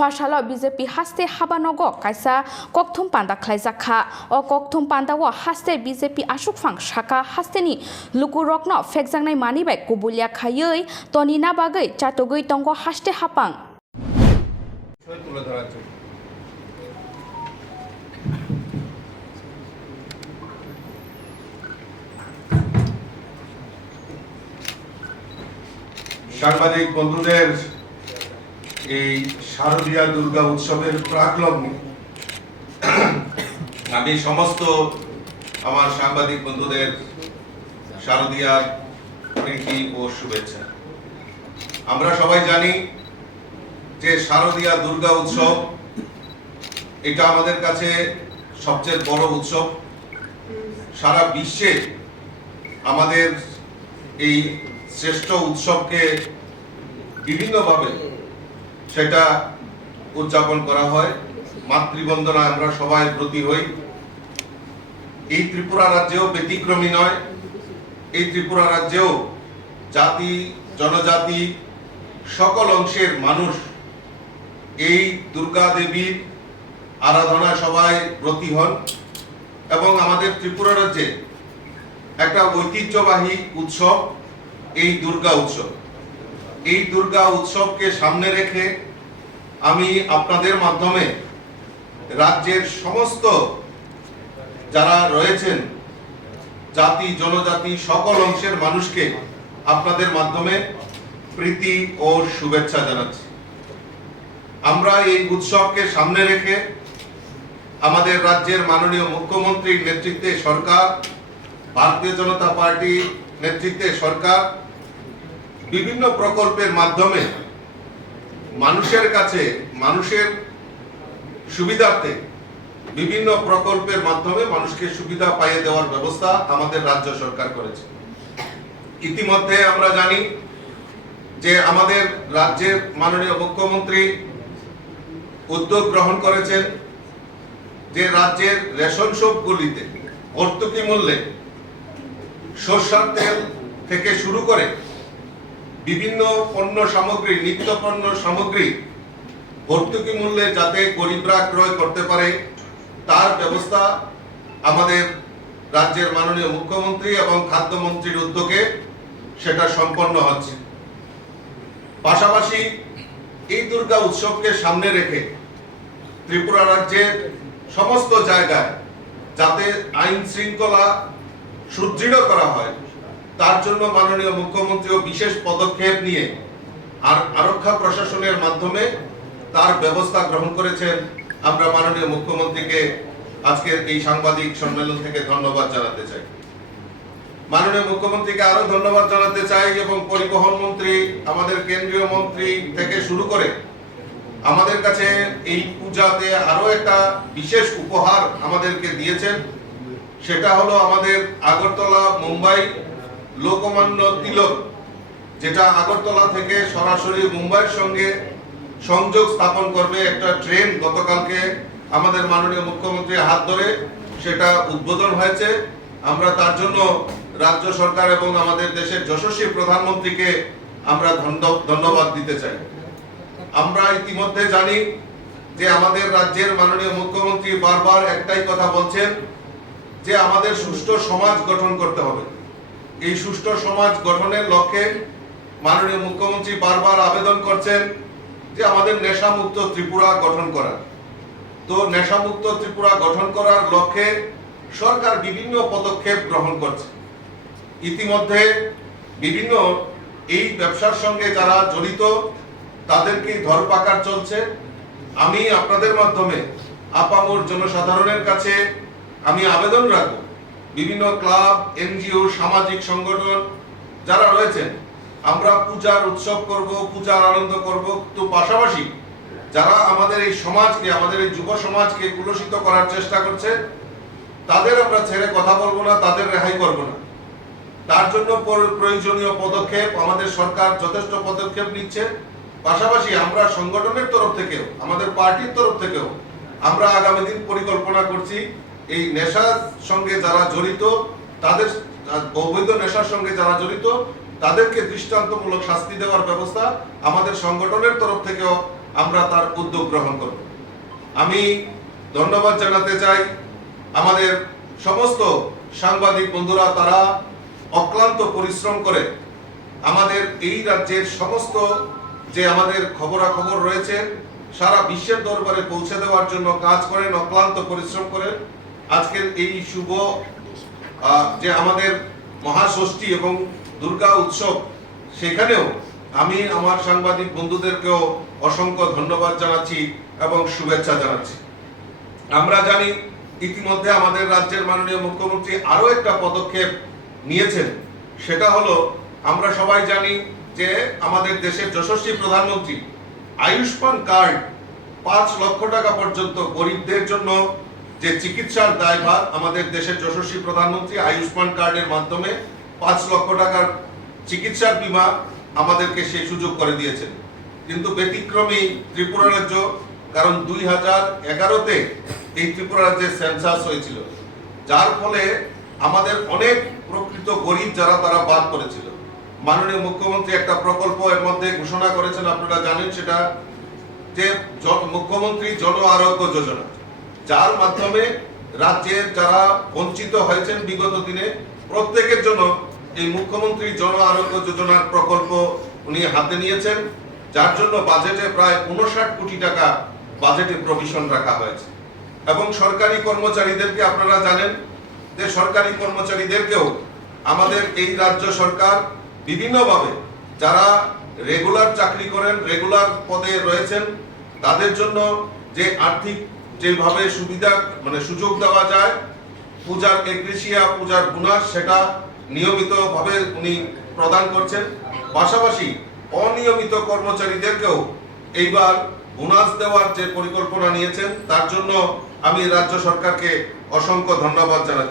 Fashala Bjp Haste Habanok Kaisa Kokthum Panda Khikha o Kokthum Panda Haste Bjp Achokphang Shaka Hasteni Lukurokno Fekjangnai Mani bai Kubulia Khayei Tonina Bagai Chatogui Tongo Haste Hapang সাংবাদিক বন্ধুদের এই শারদীয়া দুর্গা উৎসবের প্রাকলগ্নে আমি সমস্ত আমার সাংবাদিক বন্ধুদের শারদীয়ার প্রীতি ও শুভেচ্ছা। আমরা সবাই জানি যে শারদীয়া দুর্গা উৎসব এটা আমাদের কাছে সবচেয়ে বড় উৎসব। সারা বিশ্বে আমাদের এই শ্রেষ্ঠ উৎসবকে বিভিন্নভাবে সেটা উদযাপন করা হয়। মাতৃবন্দনা আমরা সবাই ব্রতী হই। এই ত্রিপুরা রাজ্যেও ব্যতিক্রমী নয়। এই ত্রিপুরা রাজ্যেও জাতি জনজাতি সকল অংশের মানুষ এই দুর্গা দেবীর আরাধনা সবাই ব্রতী হন এবং আমাদের ত্রিপুরা রাজ্যে একটা ঐতিহ্যবাহী উৎসব এই দুর্গা উৎসব। এই দুর্গা উৎসবকে সামনে রেখে আমি আপনাদের মাধ্যমে রাজ্যের সমস্ত যারা রয়েছেন জাতি জনজাতি সকল অংশের মানুষকে আপনাদের মাধ্যমে প্রীতি ও শুভেচ্ছা জানাচ্ছি। আমরা এই উৎসবকে সামনে রেখে আমাদের রাজ্যের মাননীয় মুখ্যমন্ত্রীর নেতৃত্বে সরকার, ভারতীয় জনতা পার্টি নেতৃত্বে সরকার বিভিন্ন প্রকল্পের মাধ্যমে মানুষের কাছে মানুষের সুবিধার্থে বিভিন্ন প্রকল্পের মাধ্যমে মানুষকে সুবিধা পাইয়ে দেওয়ার ব্যবস্থা আমাদের রাজ্য সরকার করেছে। ইতিমধ্যে আমরা জানি যে আমাদের রাজ্যের মাননীয় মুখ্যমন্ত্রী উদ্যোগ গ্রহণ করেছেন যে রাজ্যের রেশন শপগুলিতে ভর্তুকি মূল্যে সরষের তেল থেকে শুরু করে বিভিন্ন পণ্য সামগ্রী নিত্য পণ্য সামগ্রী ভর্তুকি মূল্যে যাতে গরিবরা ক্রয় করতে পারে তার ব্যবস্থা আমাদের রাজ্যের মাননীয় মুখ্যমন্ত্রী এবং খাদ্যমন্ত্রীর উদ্যোগে সেটা সম্পন্ন হচ্ছে। পাশাপাশি এই দুর্গা উৎসবকে সামনে রেখে ত্রিপুরা রাজ্যের সমস্ত জায়গায় যাতে আইন শৃঙ্খলা সুদৃঢ় করা হয় তার জন্য মাননীয় মুখ্যমন্ত্রীও বিশেষ পদক্ষেপ নিয়ে আর আরক্ষা প্রশাসনের মাধ্যমে তার ব্যবস্থা গ্রহণ করেছেন। আমরা মাননীয় মুখ্যমন্ত্রীকে আজকের এই সাংবাদিক সম্মেলন থেকে ধন্যবাদ জানাতে চাই। মাননীয় মুখ্যমন্ত্রীকে আরো ধন্যবাদ জানাতে চাই এবং পরিবহন মন্ত্রী আমাদের কেন্দ্রীয় মন্ত্রী থেকে শুরু করে আমাদের কাছে এই পূজাতে আরো একটা বিশেষ উপহার আমাদেরকে দিয়েছেন। সেটা হলো আমাদের আগরতলা মুম্বাই লোকমান্য তিলক, যেটা আগরতলা থেকে সরাসরি মুম্বাইয়ের সঙ্গে সংযোগ স্থাপন করবে একটা ট্রেন। গতকালকে আমাদের মাননীয় মুখ্যমন্ত্রীর হাত ধরে সেটা উদ্বোধন হয়েছে। আমরা তার জন্য রাজ্য সরকার এবং আমাদের দেশের যশস্বী প্রধানমন্ত্রীকে আমরা ধন্যবাদ দিতে চাই। আমরা ইতিমধ্যে জানি যে আমাদের রাজ্যের মাননীয় মুখ্যমন্ত্রী বারবার একটাই কথা বলছেন যে আমাদের সুষ্ঠু সমাজ গঠন করতে হবে। এই সুষ্ঠু সমাজ গঠনের লক্ষ্যে মাননীয় মুখ্যমন্ত্রী বারবার আবেদন করছেন যে আমাদের নেশামুক্ত ত্রিপুরা গঠন করা। তো নেশামুক্ত ত্রিপুরা গঠন করার লক্ষ্যে সরকার বিভিন্ন পদক্ষেপ গ্রহণ করছে। ইতিমধ্যে বিভিন্ন এই ব্যবসার সঙ্গে যারা জড়িত তাদেরকে ধরপাকড় চলছে। আমি আপনাদের মাধ্যমে আপামর জনসাধারণের কাছে আমি আবেদন রাখব বিভিন্ন ক্লাব, এনজিও, সামাজিক সংগঠন যারা রয়েছেন আমরা পূজার উৎসব করব, পূজার আনন্দ করব, তো পাশাপাশি যারা আমাদের এই সমাজকে আমাদের এই যুব সমাজকে কুলুষিত করার চেষ্টা করছে তাদের আমরা ছেড়ে কথা বলবো না, তাদের রেহাই করব না। তার জন্য প্রয়োজনীয় পদক্ষেপ আমাদের সরকার যথেষ্ট পদক্ষেপ নিচ্ছে। পাশাপাশি আমরা সংগঠনের তরফ থেকেও আমাদের পার্টির তরফ থেকেও আমরা আগামী দিন পরিকল্পনা করছি এই নেশার সঙ্গে যারা জড়িত তাদের অবৈধ নেশার সঙ্গে যারা জড়িত তাদেরকে দৃষ্টান্তমূলক শাস্তি দেওয়ার ব্যবস্থা আমাদের সংগঠনের তরফ থেকেও আমরা তার উদ্যোগ গ্রহণ করব। আমি ধন্যবাদ জানাতে চাই আমাদের সমস্ত সাংবাদিক বন্ধুরা, তারা অক্লান্ত পরিশ্রম করে আমাদের এই রাজ্যের সমস্ত যে আমাদের খবরাখবর রয়েছে সারা বিশ্বের দরবারে পৌঁছে দেওয়ার জন্য কাজ করেন, অক্লান্ত পরিশ্রম করেন। আজকের এই শুভ যে আমাদের মহাষষ্ঠী এবং দুর্গা উৎসব, সেখানেও আমি আমার সাংবাদিক বন্ধুদেরকেও অসংখ্য ধন্যবাদ জানাচ্ছি এবং শুভেচ্ছা জানাচ্ছি। আমরা জানি ইতিমধ্যে আমাদের রাজ্যের মাননীয় মুখ্যমন্ত্রী আরো একটা পদক্ষেপ নিয়েছেন। সেটা হলো, আমরা সবাই জানি যে আমাদের দেশের যশস্বী প্রধানমন্ত্রী আয়ুষ্মান কার্ড 5 লক্ষ টাকা পর্যন্ত গরিবদের জন্য যে চিকিৎসার দায়ভার, আমাদের দেশের যশস্বী প্রধানমন্ত্রী আয়ুষ্মান কার্ডের মাধ্যমে 5 লক্ষ টাকার চিকিৎসার বীমা আমাদেরকে সেই সুযোগ করে দিয়েছেন। কিন্তু ব্যতিক্রমী ত্রিপুরা রাজ্য, কারণ 2011-তে এই ত্রিপুরা রাজ্যে সেন্সাস হয়েছিল, যার ফলে আমাদের অনেক প্রকৃত গরিব যারা তারা বাদ পড়েছিল। মাননীয় মুখ্যমন্ত্রী একটা প্রকল্প এর মধ্যে ঘোষণা করেছেন, আপনারা জানেন, সেটা যে মুখ্যমন্ত্রী জন আরোগ্য যোজনা, যার মাধ্যমে রাজ্যের যারা বঞ্চিত হয়েছেন বিগত দিনে প্রত্যেকের জন্য এই মুখ্যমন্ত্রী জন আরোগ্য যোজনার প্রকল্প উনি হাতে নিয়েছেন, যার জন্য বাজেটে প্রায় 59 কোটি টাকা বাজেটে প্রভিশন রাখা হয়েছে। এবং সরকারি কর্মচারীদেরকে আপনারা জানেন যে সরকারি কর্মচারীদেরকেও আমাদের এই রাজ্য সরকার বিভিন্নভাবে, যারা রেগুলার চাকরি করেন, রেগুলার পদে রয়েছেন, তাদের জন্য যে আর্থিক যেভাবে সুবিধা সুযোগ দেওয়া যায়, পূজার এগ্রেসিয়া, পূজার বোনাস, সেটা নিয়মিতভাবে উনি প্রদান করছেন। পাশাপাশি অনিয়মিত কর্মচারীদেরকেও এইবার বোনাস দেওয়ার যে পরিকল্পনা নিয়েছেন, তার জন্য আমি রাজ্য সরকারকে অসংখ্য ধন্যবাদ জানাচ্ছি।